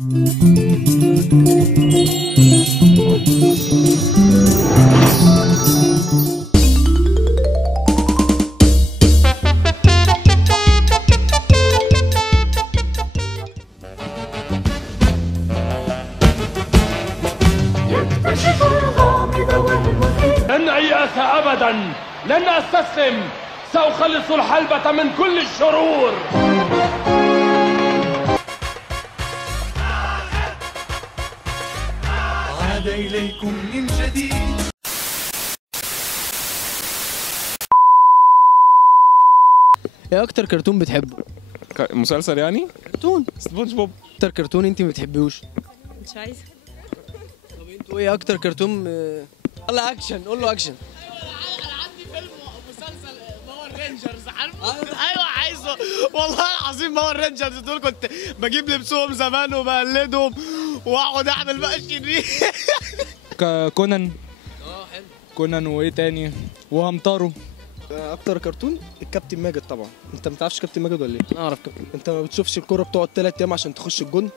لن أيأس أبدا، لن أستسلم، سأخلص الحلبة من كل الشرور. عاد إليكم من جديد. ايه اكتر كرتون بتحبه؟ مسلسل يعني؟ كرتون سبونج بوب. اكتر كرتون انت ما بتحبيهوش؟ مش عايزه. طب انتوا ايه اكتر كرتون يلا اكشن، قول له اكشن. انا عندي فيلم مسلسل باور رينجرز، عارفه؟ ايوه عايزه والله العظيم. باور رينجرز دول كنت بجيب لبسهم زمان وبقلدهم واقعد اعمل بقى شرير. كونان. حلو. كونان وايه تاني؟ وهمطروا. اكتر كرتون الكابتن ماجد طبعا. انت ما تعرفش كابتن ماجد ولا ايه؟ انا اعرف كابتن. انت ما بتشوفش الكوره بتقعد 3 ايام عشان تخش الجون؟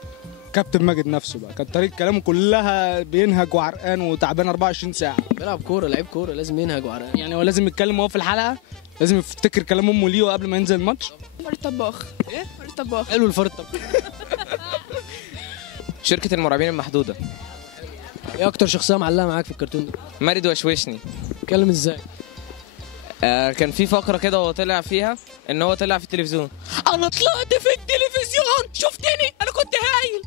كابتن ماجد نفسه بقى كانت طريقه كلامه كلها بينهج وعرقان وتعبان 24 ساعه. بيلعب كوره، لعيب كوره، لازم ينهج وعرقان. يعني هو لازم يتكلم وهو في الحلقه، لازم يفتكر كلام امه ليه قبل ما ينزل الماتش. فار الطباخ. ايه؟ فار الطباخ. حلو الفار الطباخ. شركة المرعبين المحدودة. ايه اكتر شخصيه معلقه معاك في الكرتون ده؟ مارد وشوشني. بيتكلم ازاي؟ كان في فقرة كده وهو طلع فيها ان هو طلع في التلفزيون. انا طلعت في التلفزيون، شفتني انا كنت هايل.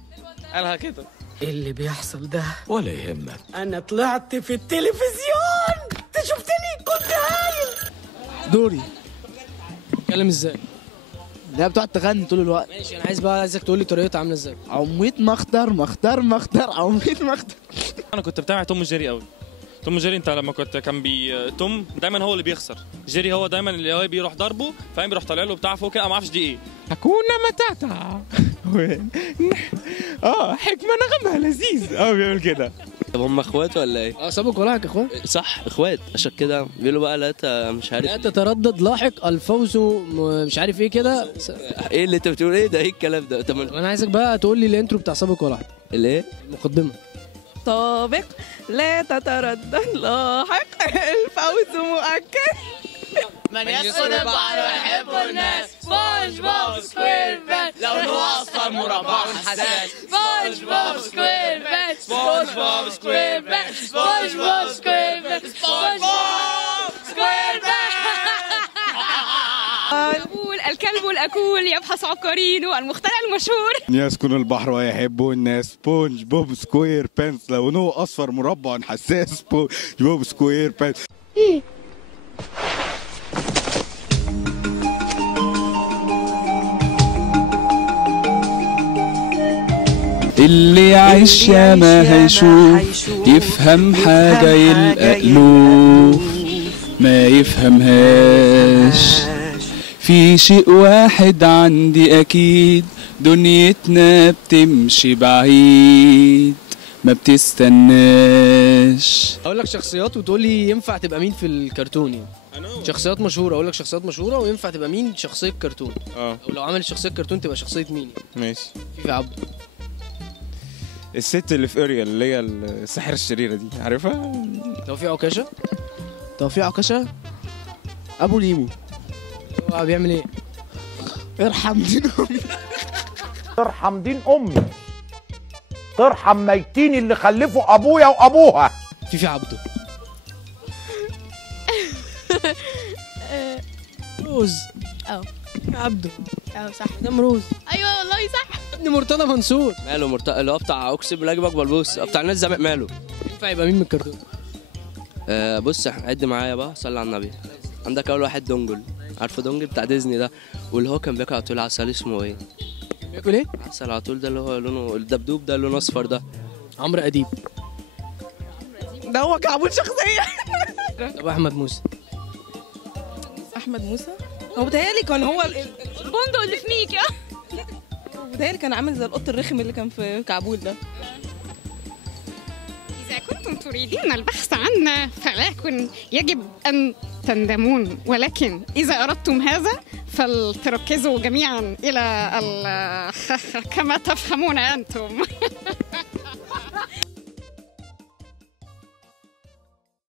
قالها كده. ايه اللي بيحصل ده؟ ولا يهمك. انا طلعت في التلفزيون، انت شفتني كنت هايل. دوري. بيتكلم ازاي؟ لا بتقعد تغني طول الوقت. ماشي، انا عايزك تقول لي طريقتها عامله ازاي. عميت مخدر مخدر مخدر عميت مخدر. انا كنت بتابع توم وجيري قوي. توم وجيري انت لما كان توم دايما هو اللي بيخسر، جيري هو دايما اللي هو بيروح ضربه، فاهم؟ بيروح طالع له بتاع فوق كده، ما اعرفش دي ايه. هكونا متاتا. حكمه نغمها لذيذ بيعمل كده. طب هم اخوات ولا ايه؟ سابق ولاحق اخوات. صح اخوات، عشان كده بيقولوا بقى لا مش عارف. لا تتردد لاحق الفوز مش عارف ايه كده. ايه اللي انت بتقول؟ ايه ده؟ ايه الكلام ده؟ طب انا عايزك بقى تقول لي الانترو بتاع سابق ولاحق. الايه؟ المقدمه. سابق لا تتردد لاحق الفوز مؤكد. من يسكن البحر يحب الناس. سبونج بوب سكوير بان لونه اصفر مربع حساس. سبونج بوب سكوير بان. سبونج بوب سكوير بان. سبونج بوب سكوير بان. سبونج بوب سكوير بان. يقول الكلب الأكول يبحث عن قرينه، المخترع المشهور. يسكن البحر ويحبه الناس. سبونج بوب سكوير بانس لونه اصفر مربع حساس. سبونج بوب سكوير بانس. اللي يعيش ما هيشوف، يفهم حاجة يلقى ألوف ما يفهمهاش. في شيء واحد عندي أكيد، دنيتنا بتمشي بعيد ما بتستناش. اقول لك شخصيات وتقول لي ينفع تبقى مين في الكرتون يعني. شخصيات مشهوره، اقول لك شخصيات مشهوره وينفع تبقى مين شخصيه كرتون. او لو عملت شخصيه كرتون تبقى شخصيه مين؟ ماشي. في عبده. الست اللي في اريال اللي هي الساحره الشريره دي، عارفها؟ توفيق عكاشه. توفيق عكاشه ابو ليمو. هو بيعمل ايه؟ ارحم دين امي. ارحم دين امي، ترحم ميتين اللي خلفوا ابويا وابوها. في عبده. روز. عبده. صح. مدام روز. ايوه والله صح. ابن مرتضى منصور. ماله مرتضى اللي هو بتاع اقسم بالله اجيبك بلبوس بتاع الناس زمان، ماله؟ ينفع يبقى مين من الكرتون؟ بص عد معايا بقى، صلي على النبي. عندك اول واحد دونجل، عارفه دونجل بتاع ديزني ده، واللي هو كان بياكل على طول عسل، اسمه ايه؟ بياكل ايه؟ عسل على طول، ده اللي هو لونه الدبدوب ده لونه اصفر ده. عمرو اديب. ده هو كعبون شخصيه. طب احمد موسى. احمد موسى هو بيتهيألي كان هو البندق اللي في ميكا. بيتهيألي كان عامل زي القط الرخم اللي كان في كعبول ده. إذا كنتم تريدين البحث عنا فلكن يجب أن تندمون، ولكن إذا أردتم هذا فلتركزوا جميعا إلى كما تفهمون أنتم.